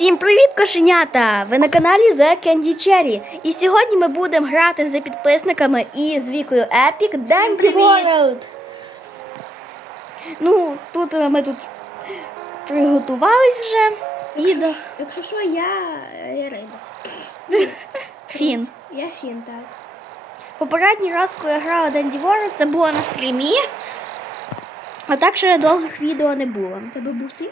Всім привіт, кошенята! Ви на каналі The Candy Cherry. І сьогодні ми будемо грати з підписниками і з Вікою Epic Dandy! World. Ну, тут е, ми тут приготувались вже. І до Якщо що, я, я риба. Фін. Я фін, так. Попередній раз, коли я грала Dandy World, це було на стрімі. А так ще довгих відео не було. Тебе був ти?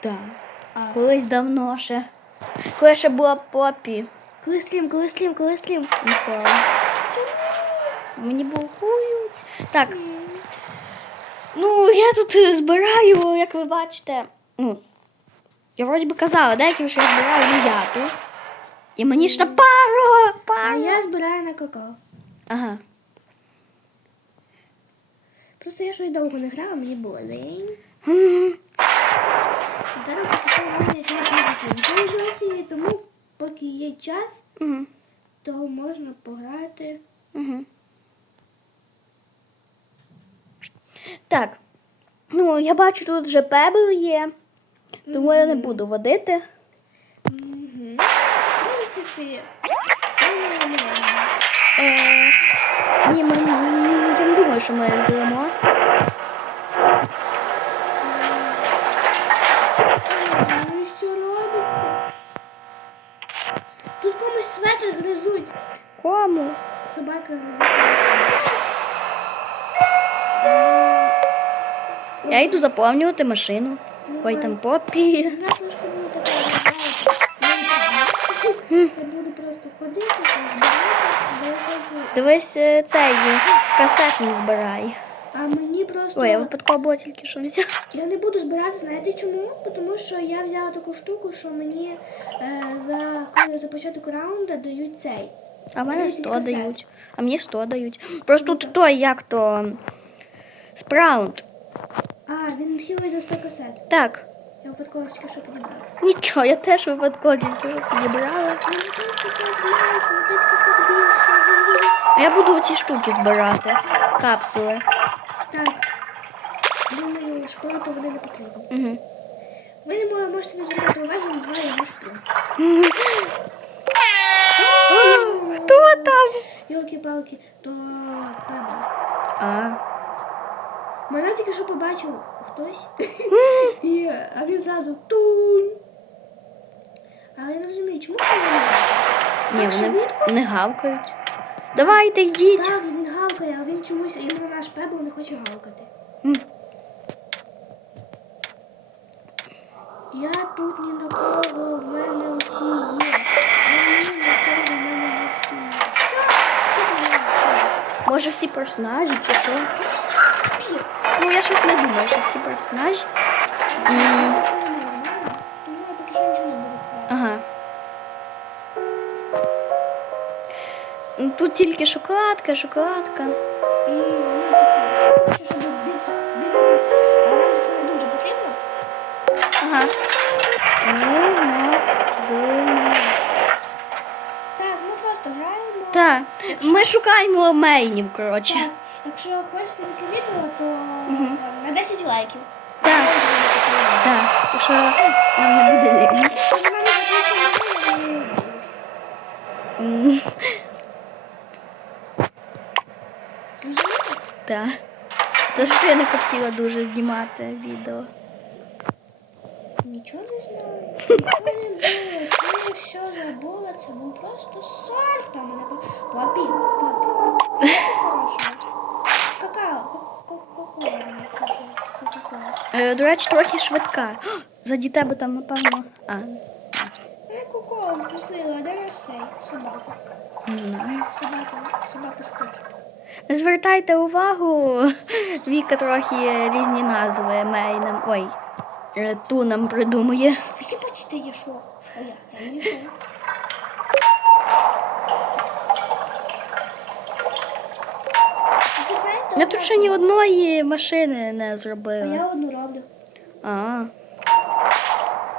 Так. Колись давно ще. Коли ще була попі. Коли стрім, коли стрім, коли стрім. Ніколи. Мені було хують. Так. Ну, я тут е, збираю, як ви бачите. Ну, я вроді би казала, деяким, що я збираю не. І мені ж на пару! А я збираю на какао. Ага. Просто я щось довго не грала, мені було лень. Зараз не закінчує тому поки є час, Мгм. то можна пограти. Мгм. Так. Ну, я бачу, тут вже пебл є, тому я не буду водити. Угу. В принципі, я не знаю. Е, ні, ми, я не думаю, що ми роздаємо. Светр гризуть. Кому? Собака гризе. Я йду заповнювати машину. Ой, там попі. Я буду просто ходити, збирати. Дивись, е, цей е, касетний збирай. А мені просто. Ой, я випадково було тільки що взяв. Я не буду збирати, знаєте чому? Тому що я взяла таку штуку, що мені е, за, коли за початок раунду дають цей. А 30 100 касет. дають. А мені 100 дають. Просто тут той, як то. Спраунт. А, він хілий за 100 касет. Так. Я випадково тільки що підібрала. Нічого, я теж випадково тільки що підібрала. Ну, на 5 касет менше, на 5 касет більше. А я буду ці штуки збирати. Капсули. Так. Думаю, школоту вони не потрібні. Угу. Ви не можете не звертати я називаю його. Хто там? Йолки-палки, то певно. А. Мене тільки що побачив хтось. І, а він зразу тунь. Але я не розумію, чому це не Ні, вони не гавкають. Давайте йдіть. Так, він гавкає, а він чомусь іменно наш пебл не хоче гавкати. М. Я тут ні на кого, в мене усі є. Я ні на кого, в мене усі є. Може всі персонажі чи що? Ну, я щось не думаю, що всі персонажі. Я Тут тільки шоколадка, шоколадка. І ну таке, коротше, щоб більше нам це не дуже потрібно. Ага. Ми. Так, ми просто граємо. Так, ми шукаємо мейнів, коротше. Так, Якщо хочете таке відео, то Мгм. на 10 лайків. Так, так. Якщо нам не буде лінь. Так. Це ж я не хотіла дуже знімати відео. Нічого не знаю. Нічого не було. Ти все забула, це був просто мене папі, папі. Какао, кока-кола. Е, До речі, трохи швидка. Заді тебе там, напевно. А, Я коко просила, де Марсей? Собака. не знаю. Собака, собака спить. Не звертайте увагу. Віка трохи різні назви мейнам. Ой, е, ту нам придумує. Ті бачите, є що? Що я? Я не. Я тут ще ні одної машини не А зробила. я одну роблю. А,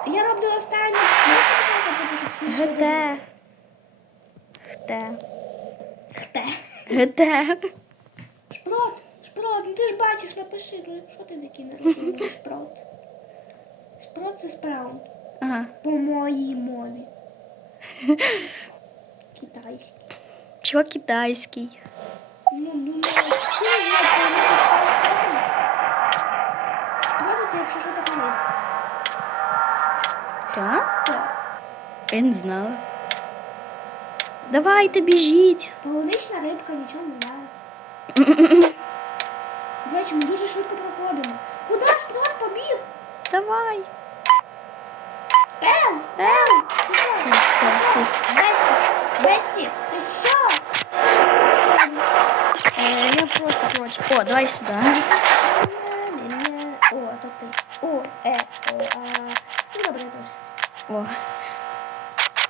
Я роблю останню. Можеш написати, тобі, щоб всі ГТ. Хте. Хте. ГТ. Шпрот, шпрот, ну ти ж бачиш, напиши, ну що ти такий не розумієш, шпрот. Шпрот це спраунт. Ага. по моїй мові. Китайський. Чого китайський? Ну, думаю, всі знають, що вони щось спротили. Спротиться, якщо що таке. Так? Так. Я не знала. Давайте біжіть. Полунична рибка нічого не знає. До речі, ми дуже швидко проходимо. Куди ж прот побіг? Давай. Ем! Ем. Ти що? Ти що? Бесі! Бесі! Ти що? Е, я просто, коротше. О, давай сюди. О, то ти. О, е, о, а. Ну, добре, добре. О.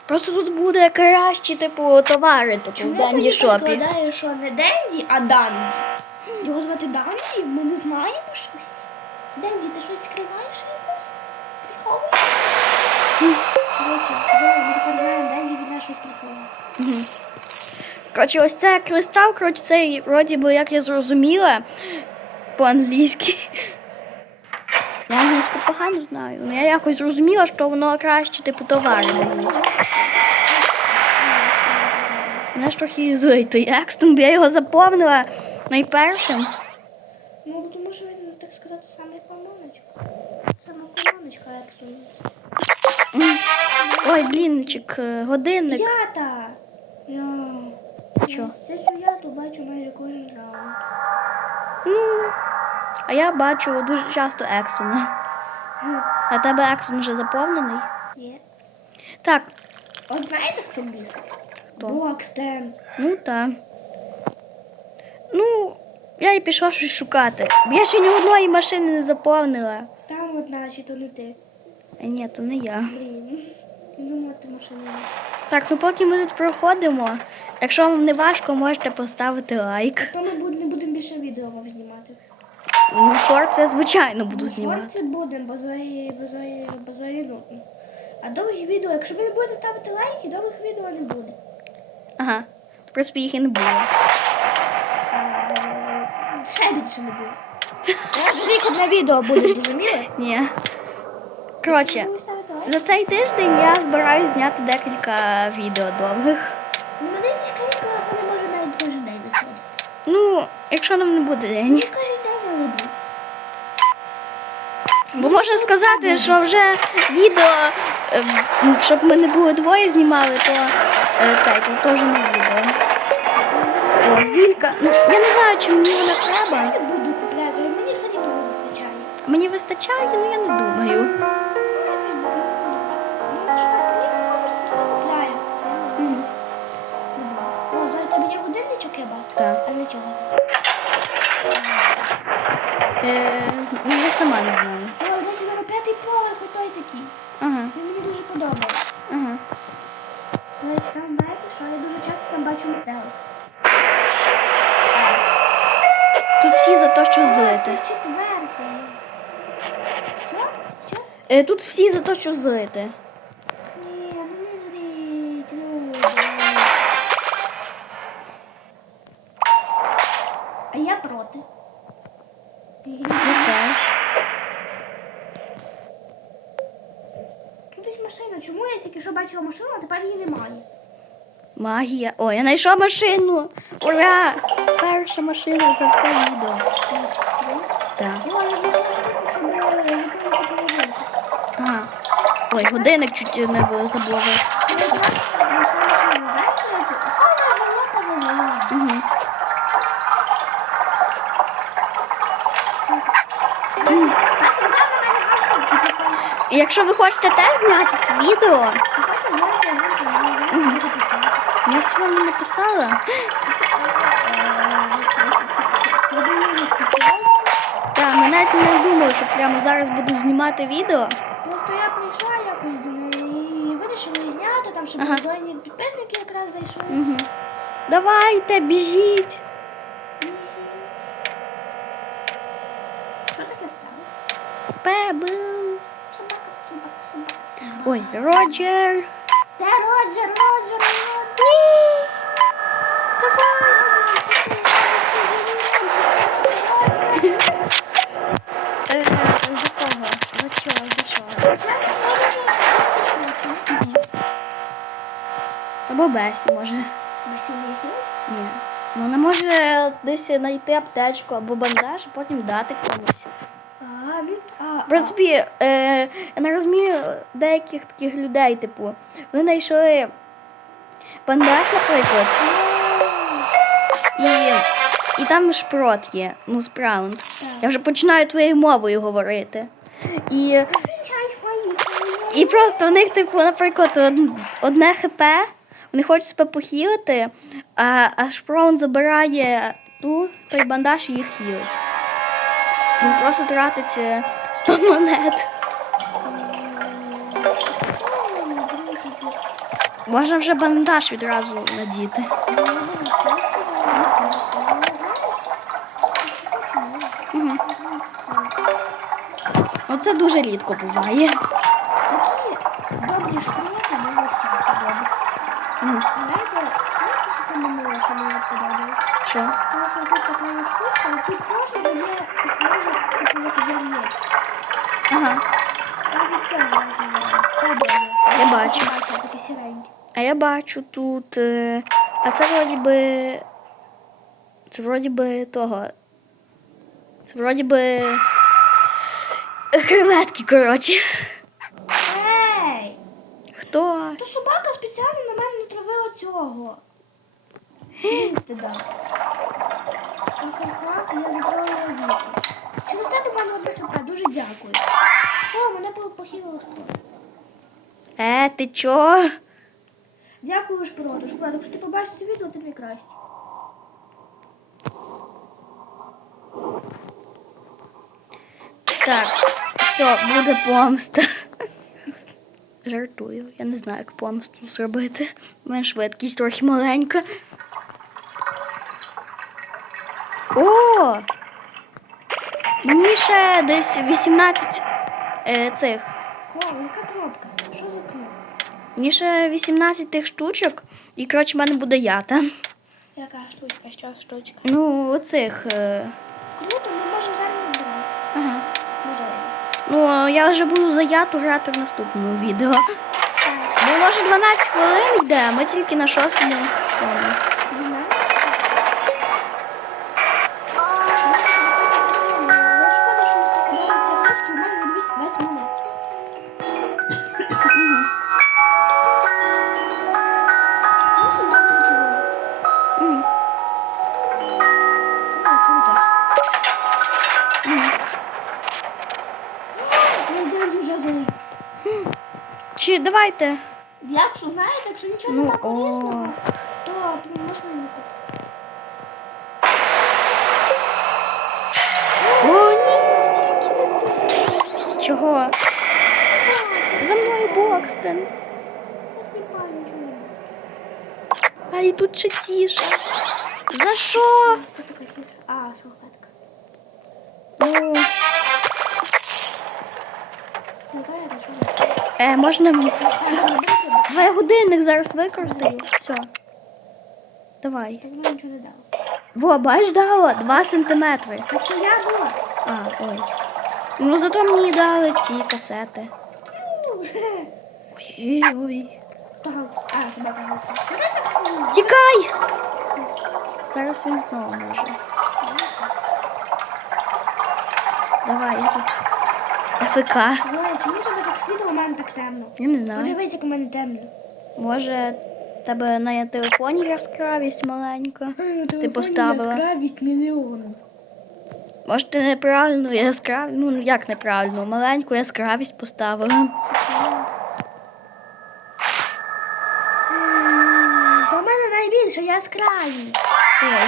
Просто тут буде кращі, типу, товари, типу, в Чому Денді шопі. перекладає, що не Денді, а Данді? Його звати Данді? Ми не знаємо щось. Денді, ти щось скриваєш від нас? Приховуєш? Коротше, Зоя, ми тепер знаємо, Денді від нас щось приховує. Коротше, ось це кристал, коротше, це вроді би, як я зрозуміла, по-англійськи. Я англійську погано знаю. але я якось зрозуміла, що воно краще, типу, дають. Мене ж трохи злий той екстон, бо я його заповнила найпершим. Ну, тому що він, так сказати, саме помоночка. Саме як стоїть. Ой, блінчик, е, годинник. Ята! Я... Що? Я цю яту бачу майже кожен раунд. Ну, а я бачу дуже часто ексона. А тебе ексон вже заповнений? Є. Так, От знаєте, хто бісить? Хто? Блокстен. Ну так. Ну, я і пішла щось шукати. Бо я ще ні одної машини не заповнила. Там одна, чи то не ти. А ні, то не я. Блін. Я думала, ти машина. Так, ну поки ми тут проходимо, якщо вам не важко, можете поставити лайк. То ми не будемо більше відео. Ну, шорт це звичайно буду знімати. Це будемо, бо Зої, бо Зої, бо Зої нудно. А довгі відео, якщо ви не будете ставити лайки, довгих відео не буде. Ага. Просто їх і не було. А, ще більше не буде. Раз рік одне відео буде, зрозуміли? Ні. Коротше, за цей тиждень я збираюсь зняти декілька відео довгих. ну, мене кілька, вони може навіть кожен день виходити. Ну, якщо нам не буде день. Не кожен день я люблю. Бо можна сказати, що вже відео, ем, щоб ми не були двоє знімали, то е, цей то теж не відео. О, зілька. Ну, я не знаю, чи мені вона треба. Я не буду купляти, мені все рівно вистачає. Мені вистачає, але я не думаю. Ну, якось ну, ну, так тебе є годинничок, я бачу? А для чого? Е, ну, я сама не знаю. Бачу метелик. Тут всі за те, що злити. це четвертий. Що? Е, тут всі за те, що злити. Ні, ну не зріть, люди. А я проти. Я теж. Тут десь машина. Чому я тільки що бачила машину, а тепер її немає? Магія. Ой, я знайшов машину. Ура! Перша машина за все відео. Так. О, половинку. Ага. Ой, годинник чуть не забула. Угу. Якщо ви хочете теж зняти відео, я сьогодні написала. Так, ми навіть не думали, що прямо зараз буду знімати відео. Просто я прийшла якось до неї і вирішила зняти, там щоб Ага. зоні підписники якраз зайшли. Угу. Давайте, біжіть. Що таке сталося? Пебл. Собака, собака, собака, собака. Ой, Роджер. Де Роджер, Роджер, або Бесі може. Бесі вихід? Ні. Вона може десь знайти аптечку або бандаж, а потім дати комусь. А, від... а, В принципі, е, я не розумію деяких таких людей, типу, вони знайшли бандаж, наприклад, і, і там шпрот є, ну, спраунд. Я вже починаю твоєю мовою говорити. І, моїх. і просто у них, типу, наприклад, одне хп, вони хочуть себе похилити, а, а шпроун забирає ту, той бандаж і їх хілить. Він просто тратить е, 100 монет. Ну, в принципі, Можна вже бандаж відразу надіти. Угу. В принципі, Ну це дуже рідко буває. Такі добрі шкурки, я ось ці добрі. Мгм. Знаєте, знаєте, що саме миле, що мені подобається? Що? Тому що тут така є штучка, і тут кожного є схоже, типу, як ярлик. Ага. Навіть цього я не знаю. Тебе є. Я бачу. Бачу, такі сіренькі. А я бачу тут. е, А це вроді би. Це вроді би того. Це вроді би. Креветки, коротше. Ей! Хто? То собака спеціально на мене натравила цього. Їсти дав. Хас, я затравила віку. Через тебе в мене одне хп, дуже дякую. О, мене по- похилило. Е, ти чо? Дякую шпроту. Шпрот, якщо ти побачиш це відео, ти найкраще. Так, все, буде помста. Жартую. Я не знаю, як помсту зробити. У мене швидкість трохи маленька. О! Мені ще десь 18 е, цих. Кол, яка кнопка? Що за кнопка? Мені ще 18 тих штучок, і коротше, в мене буде ята. Яка штучка? Що штучка? Ну, оцих. Е, Круто, ми можемо зараз не збирати. ага. Можливо. Ну, я вже буду за яту грати в наступному відео. Бо може 12 хвилин йде, ми тільки на шостому. Давайте. Якщо знаєте, якщо нічого Ну, нема о. корисного, то можна не купити. О, ні, тільки не це. Чого? За мною Бокстен. А і тут ще тіше. За що? Е, можна. Давай годинник зараз використаю. Все. Давай. Так мені нічого не дало. Во, бач, дала 2 сантиметри. Так то я була. А, ой. Ну зато мені дали ці касети. Ну, все. Ой-ой. А, собака гавка. Тікай! Зараз він знову може. Давай, я тут. АФК. Зоя, чому тебе так світло, у мене так темно? Я не знаю. Подивись, як у мене темно. Може, тебе на телефоні яскравість маленька. Ти поставила. Яскравість мільйон. Може, ти неправильно яскравість. Ну, як неправильно, маленьку яскравість поставила. В мене найбільше яскравість. Ой.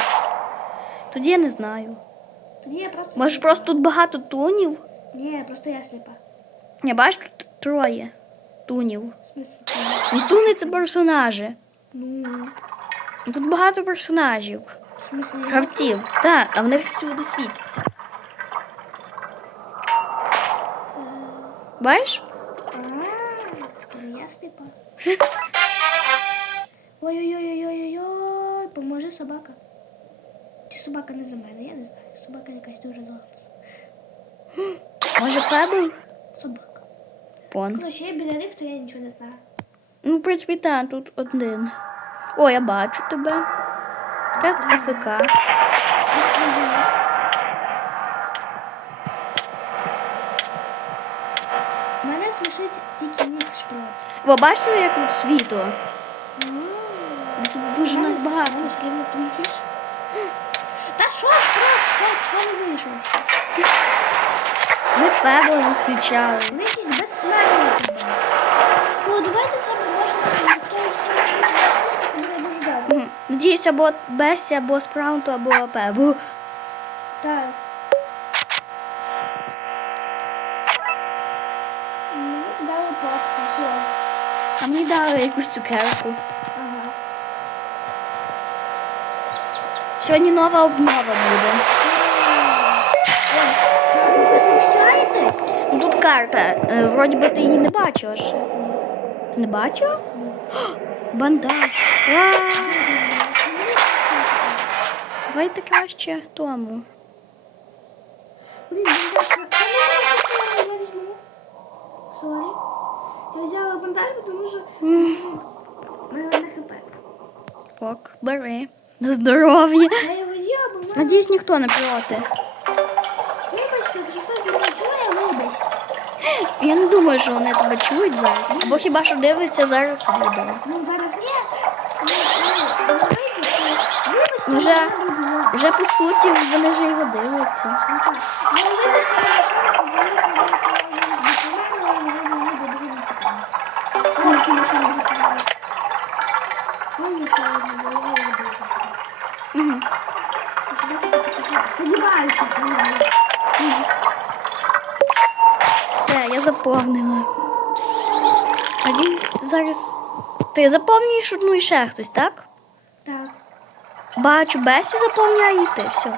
Тоді я не знаю. Тоді я просто... Може, просто тут багато тунів? Ні, просто я сліпа. Я бачу, тут троє тунів. Ну, туни це персонажі. Ну, Тут багато персонажів, в смысле? гравців. Так, а в них всюди світиться. Бачиш? А, то я сліпа. Ой-ой-ой-ой-ой-ой, поможи собака. Чи собака не за мене, я не знаю. Собака якась дуже загрузна. Може, пебл? Собака. Пон. Короче, я біля ліфту, я нічого не знаю. Ну, в принципі, так, тут один. О, я бачу тебе. Я АФК. Мене смішить тільки нік шпрот. О, бачите, як тут світло? Тут дуже нас багато. Та що шпрот? Що? Що не вийшов? Ми Пебла зустрічали. Вони якісь безсмертні. О, давайте це можна хто Надіюсь, або Бесі, або Спраунту, або Пебу. Так. Мені дали папку, все. А мені дали якусь цукерку. Ага. Сьогодні нова обнова буде. Ось. Ну, ви знущаєтесь? Ну тут карта. Е, Вроді би ти її не бачила ще. Ти не бачила? Бандаж. Давайте краще тому. Блін, бандаж. Та не я візьму. Сорі. Я взяла бандаж, тому що мене одне хп. Ок, бери. На здоров'я. Я його з'їла, бо. Надіюсь, ніхто не проти. Вибачте, якщо хтось мене чує, вибачте. Я не думаю, що вони тебе чують зараз. Або хіба що дивляться зараз відео. Ну, зараз ні. Вже-. Вже по суті вони вже його дивляться. Ну, так. Заповнила. Надіюсь, зараз. Ти заповнюєш одну і ще хтось, так? Так. Бачу, Бесі заповняє і ти. Все.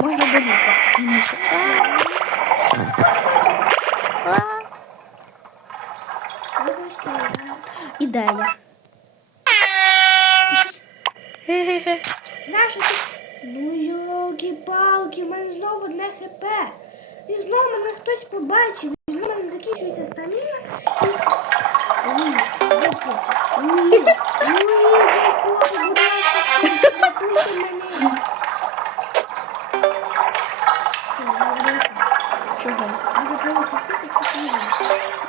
Можна літа спокійніше. Ідея. Наша ти... Ну, йолки-палки, в мене знову одне хп. І знову мене хтось побачив. Закінчується стаміна. І... Ні, дай потім. Ні, ні, ласка, рятуйте мене. Чого? Я забилася фітик, і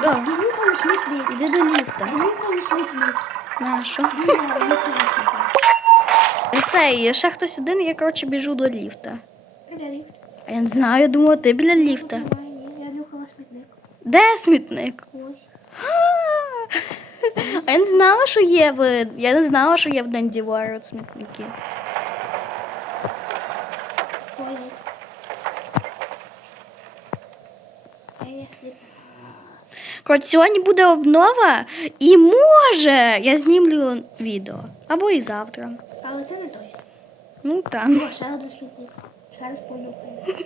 Да. Вінухаю смітник. Іди до ліфта. Вінухаю смітник. На що? Ні, не сила Цей, ще хтось один, я коротше біжу до ліфта. смітник. А я не знаю, я думала, ти біля ліфта. Немає, ні, я нюхала смітник. Де смітник? А я не знала, що є в. Я не знала, що є в Денді Ворд смітники. Коротше, сьогодні буде обнова, і може я знімлю відео. Або і завтра. Але це не точно. Ну там. О, ще один смітник. Ще раз понюхаю.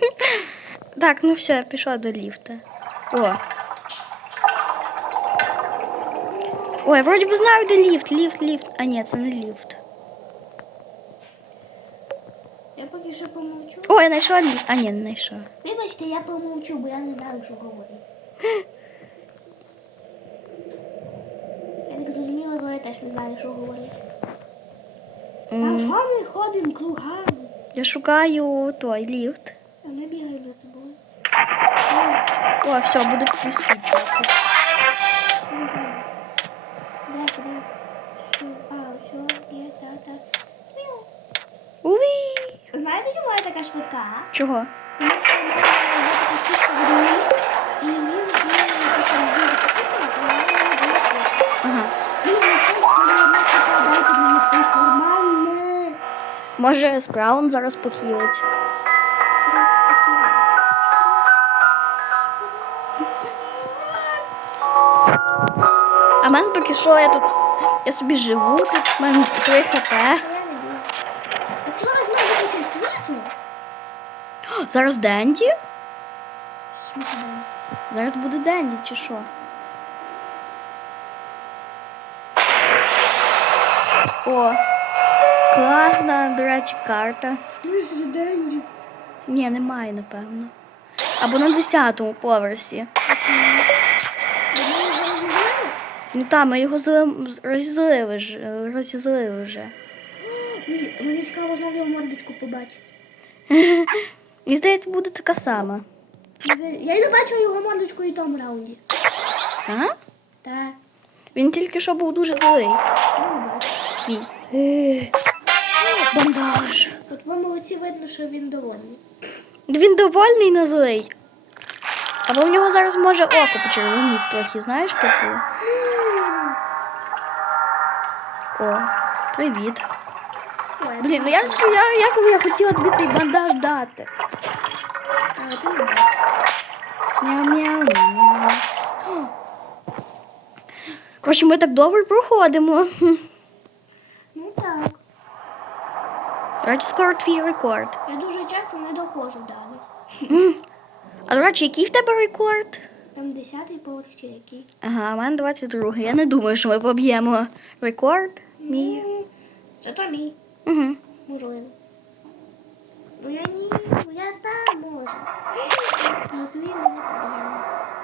Так, ну все, я пішла до ліфта. О. Ой, я вроді би знаю, де ліфт, ліфт, ліфт. А ні, це не ліфт. Я поки що помовчу. О, я знайшла ліфт. А ні, не знайшла. Вибачте, я помовчу, бо я не знаю, що говорити. Я так зрозуміла, Зоя теж не знає, що говорити. Та М, що ми ходимо кругами? Я шукаю той ліфт. О, все, буду. Міу. Уві! Знаєте, чому я така швидка? Чого? Тому що є така штучка в руці, і він мені щось дуже потрібно, то мені не дуже швидко. Ага. Він мені щось мене одне хп, мені щось нормальне. Може, справом зараз похилить. В мене поки що я тут. Я собі живу тут, в мене 3 хп. Якщо зараз Денді? Зараз буде Денді чи що? О, класна, до речі, карта. Ні, немає, напевно. Або на 10-му поверсі. Ну там, ми його зли- розізлили ж, розізлили вже. Мені, мені цікаво знову його мордочку побачити. І здається, буде така сама. Я й не бачила його мордочку і в тому раунді. А? Так, Він тільки що був дуже злий. не бачу. Ні. Бандаж. По твоєму лиці видно, що він довольний. Він довольний на злий. Або в нього зараз може око почервоніть трохи, знаєш, типу. О, привіт. Ой, Блін, ну як, я, як я хотіла тобі цей бандаж дати? Коротше, ми так добре проходимо. Ну так. До речі, скоро твій рекорд. Я дуже часто не доходжу далі. А до речі, який в тебе рекорд? Там 10-й поверх чи який. Ага, у мене 22. Я не думаю, що ми поб'ємо рекорд. Мій. Ну, Зато мій. Угу. Можливо. Ну я ні, я там можу. Ну твій мене поб'ємо.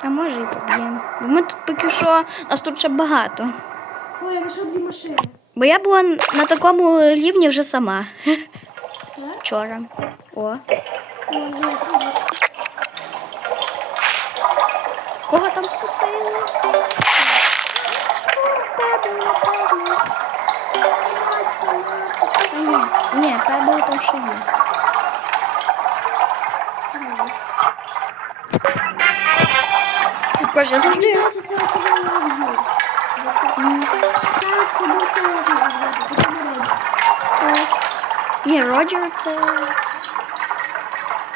А може і поб'ємо. Бо ми тут поки що, нас тут ще багато. Ой, я знайшов дві машини. Бо я була на такому рівні вже сама. Так? Вчора. О. Ой, я привіт. Кого там вкусили? Ні, ні, пебл там ще є. Коротше, я завжди. Це це це це не роблю. Так, це був це не роблю. Це не роблю. Ні, Роджер це.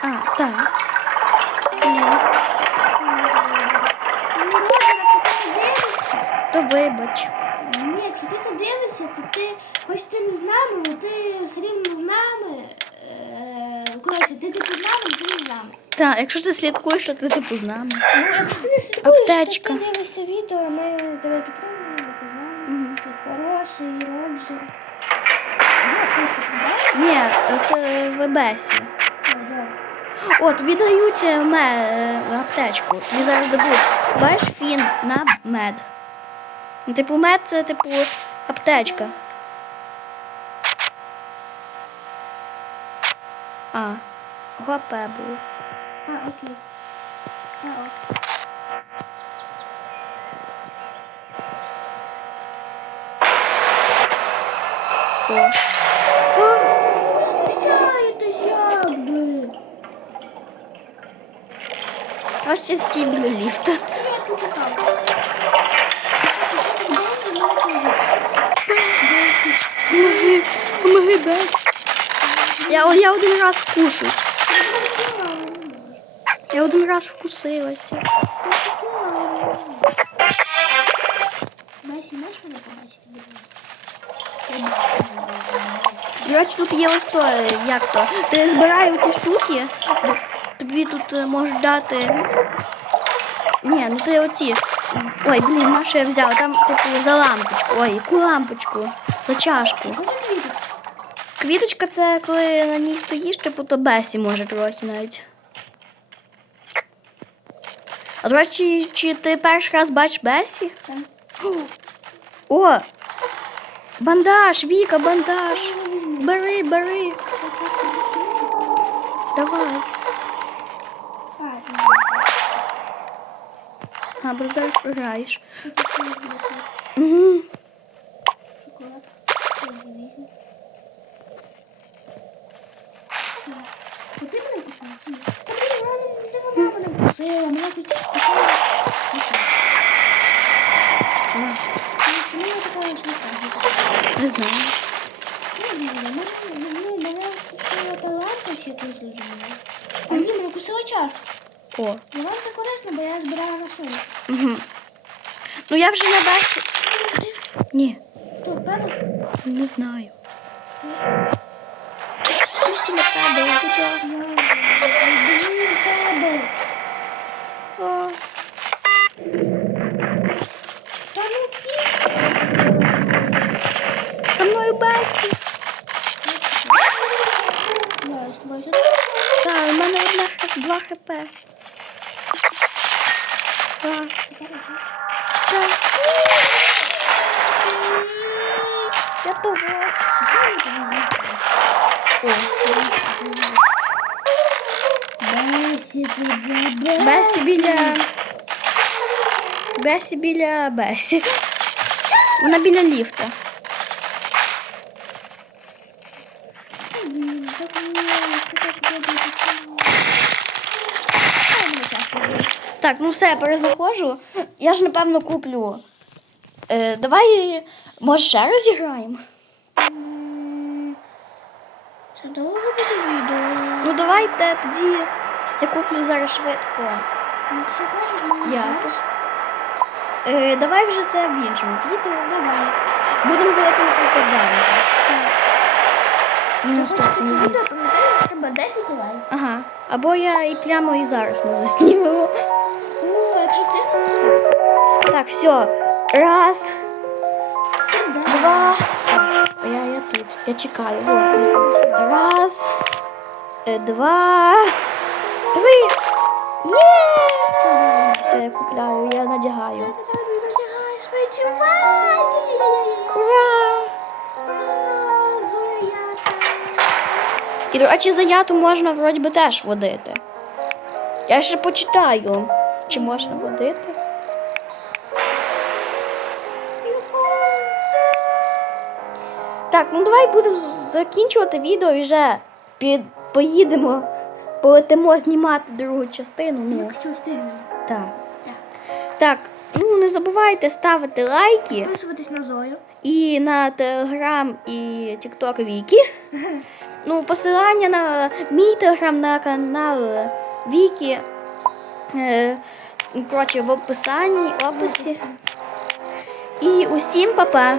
А, так. Ну, Роджер, якщо ти це дивишся, То вибач. Ні, якщо ти це дивишся, то ти, хоч ти не з нами, але ти все рівно з нами. Е, Коротше, ти типу з нами, ти не з нами. Так, якщо ти слідкуєш, то ти типу з нами. Ну, якщо ти не слідкуєш, Аптечка. то ти дивишся відео, ми тебе підтримуємо, ти з нами. Ти хороший, Роджер. Ні, це в Ебесі. О, тобі дають е, ме, е, аптечку. Тобі зараз дадуть. Бачиш фін на мед. Ну, Типу, мед це типу аптечка. А, гопе було. А, окей. А, ок. О. А, ви знущаєтесь, як би. Ліфта. Я тут Помоги. Я, я один раз вкушусь. Я один раз вкусилася. Бесі, можеш мене побачити, будь До речі, тут є ось то, е, як то. Ти збирай ці штуки, тобі тут е, можуть дати. Ні, ну ти оці. Ой, блін, на що я взяла? Там, типу, за лампочку. Ой, яку лампочку? За чашку. Квіточка це коли на ній стоїш, типу, то Бесі може трохи навіть. А до речі, чи ти перший раз бачиш Бесі? О! Бандаж, Віка, бандаж. Бери, бери. Давай. А, бо зараз програєш. Угу. Шоколад. Ой, візьму. Це. То ти мене вкусила? Ні. Та блін, вона не- не мене вкусила, мене тут вкусила. Ну, Чому я? Не знаю. Ну, мене, ну, ще. А ні, мене вкусила чашка. О. І вам це корисно, бо я збирала на сон. Угу. Ну я вже на Бесі. Ти? Ні, Хто, папа? не знаю. Тільки не ласка. Блін, тебе. Та ну і. За мною Бесі. Так, у мене одне хп, два хп. Так. Я того. Бесі, біля. Бесі біля Бесі. Вона біля ліфта. Так, ну все, перезаходжу. Я ж напевно куплю. Е, давай, може, ще раз зіграємо? Це довго буде відео? Ну давайте тоді. Я куплю зараз швидко. Ну, Якщо хочеш, мені Я. зараз. Е, давай вже це в іншому відео. Давай. Будемо зробити, наприклад. Ну, хочеш таке наступне відео, пам'ятаєш, треба 10 лайків. Ага. Або я і прямо і зараз ми заснімемо. О, якщо стигнемо, Так, все. Раз, два. Я, я тут. Я чекаю. Раз, е, два, три. Є! Все, я купляю, я надягаю. Ура! І, до речі, заяту можна вроді би теж водити. Я ще почитаю, чи можна водити. Так, ну давай будемо закінчувати відео і вже під, поїдемо, полетимо знімати другу частину. Ну, Якщо встигнемо. так. Так, ну не забувайте ставити лайки Підписуватись на Зою. і на телеграм і тікток Вікі. Ну, посилання на мій телеграм на канал Вікі. Е, коротше, в описанні, описі. І усім па-па!